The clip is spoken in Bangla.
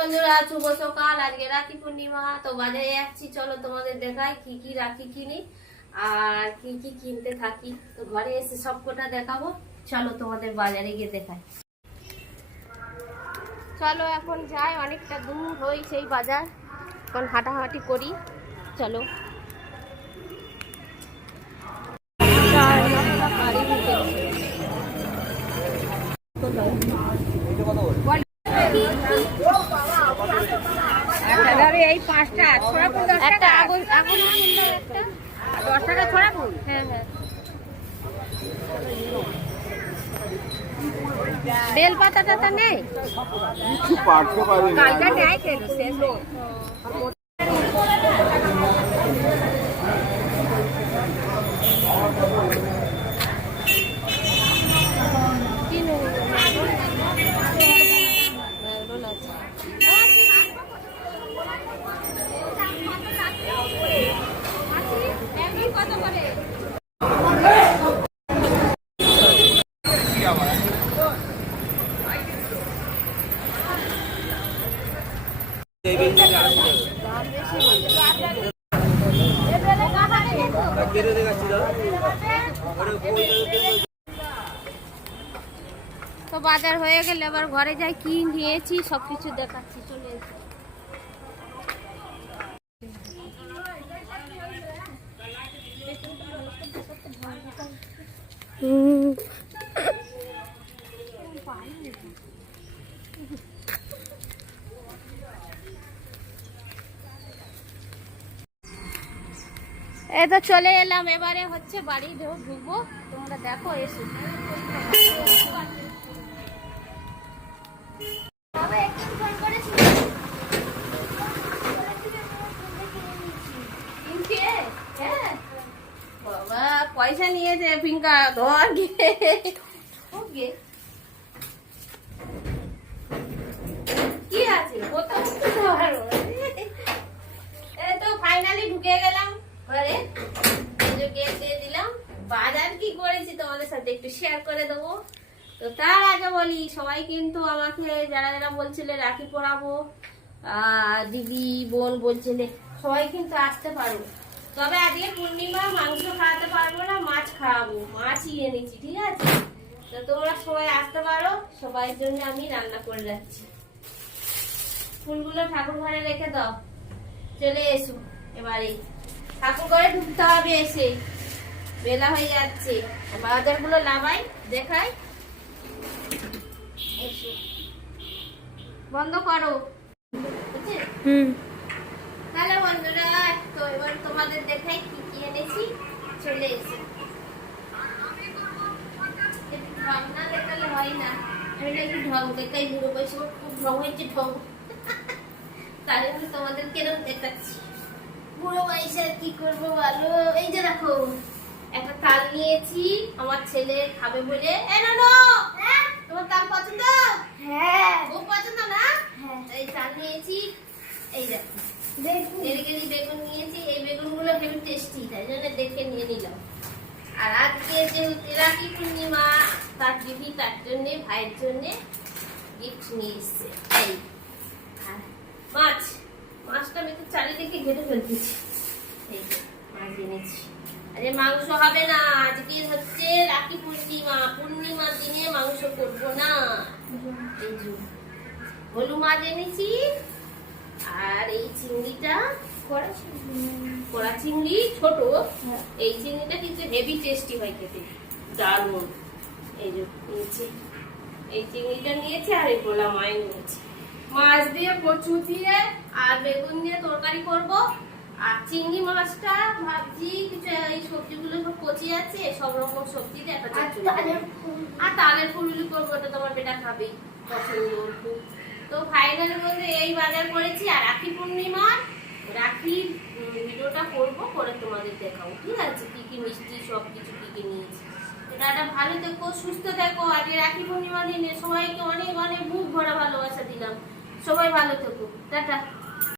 বন্ধুরা, শুভ সকাল। আজকে রাখি পূর্ণিমা, তো বাজারে যাচ্ছি। চলো তোমাদের দেখাই কি কি রাখি কিনি আর কি কি কিনতে থাকি। তো ঘরে এসে সবকটা দেখাবো। চলো তোমাদের বাজারে গিয়ে দেখাই। চলো এখন যাই, অনেকটা দূর হই সেই বাজার। এখন হাঁটাহাঁটি করি, চলো। এই 5টা ছড়া ফুল 10 টাকা, আগুন একটা 10 টাকা ছড়া ফুল। হ্যাঁ হ্যাঁ, বেল পাতা টাতা নেই, কালটা নেয় কেন শেষ তো বাজার হয়ে গেলে আবার ঘরে যাই, কি নিয়েছি সবকিছু দেখাচ্ছি। চলে এসে এই তো চলে এলাম। এবারে হচ্ছে বাড়ি ঢুকবো, তোমরা দেখো এসে। বাবা পয়সা নিয়েছে পিঙ্কা, ধর গে কি আছে তো ফাইনালি ঢুকে গেলাম ঘরে। গেট দিয়ে দিলাম। বাজার কি করেছি তোমাদের সাথে একটু শেয়ার করে দেবো। তো তার আগে বলি, সবাই কিন্তু আমাকে যারা যারা বলছিলে রাখি পরাবো, দিদি বোন বলছিলে, সবাই কিন্তু আসতে পারো। তবে আজকে পূর্ণিমা, মাংস খাওয়াতে পারবো না, মাছ খাওয়াবো। মাছই এনেছি, ঠিক আছে? তো তোমরা সবাই আসতে পারো, সবার জন্য আমি রান্না করে রাখছি। ফুলগুলো ঠাকুর ঘরে রেখে দাও, চলে এসো। এবারে ঠাকুর ঘরে ঢুকতে হবে, এসে বেলা হয়ে যাচ্ছে। বাজার গুলো লাভাই দেখাই, এসো। বন্ধ করো। তাহলে বন্ধুরা, তো এবার তোমাদের দেখাই কি কি এনেছি। চলে এসে ঢং না দেখালে হয় না। আমি একটু ঢং দেখাই, বুড়ো বয়সে খুব ঢং হয়েছে, ঢং। তাহলে আমি তোমাদের কেরম দেখাচ্ছি। বুড়ো বয়সে কি করবো ভালো। এই যে দেখো, একটা তাল নিয়েছি, আমার ছেলে খাবে বলে। তোমার তাল পছন্দ? হ্যাঁ, খুব পছন্দ না? এই তাল নিয়েছি। এই দেখো বেগুন নিয়েছি। এই বেগুন গুলো হেবি টেস্টি, তাই জন্য দেখে নিয়ে নিলাম। আর আজকে যেহেতু রাখি পূর্ণিমা, তার দিদি তার জন্য, ভাইয়ের জন্য গিফট নিয়ে এসছে। এই মাছটা আমি একটু চারিদিকে ঘেটে ফেলতেছি। এই যে মাছ এনেছি। আরে মাংস হবে না, আজকে হচ্ছে রাখি পূর্ণিমা। পূর্ণিমার দিনে মাংস করবো না। এই যে হলু মাছ এনেছি। আর এই চিংড়িটা, কড়া চিংড়ি ছোট, এই চিংড়িটা কিন্তু হেভি টেস্টি হয় খেতে, দারুণ। এই যে নিয়েছি, এই চিংড়িটা নিয়েছি। আর এই গোলা মাছ নিয়েছি। মাছ দিয়ে, কচু দিয়ে আর বেগুন দিয়ে তরকারি করব। আর চিংড়ি মাছটা ভাবছি কিছু এই সবজিগুলো সব কচি আছে, সব রকম সবজি দিয়ে একটা চচ্চড়ি। আর তালের ফুলুলি করবো, ওটা তোমার বেটা খাবে, পছন্দ। তো ফাইনালি বলতে এই বাজার করেছি। আর রাখি পূর্ণিমা, রাখির ভিডিওটা করবো, করে তোমাদের দেখাবো, ঠিক আছে? কি কি মিষ্টি সবকিছু কি কি নিয়েছি। এটা ভালো থেকো, সুস্থ থেকো। আজকে রাখি পূর্ণিমা দিনে সবাইকে অনেক অনেক বুক ভরা ভালোবাসা দিলাম। সবাই ভালো থেকো, টাটা।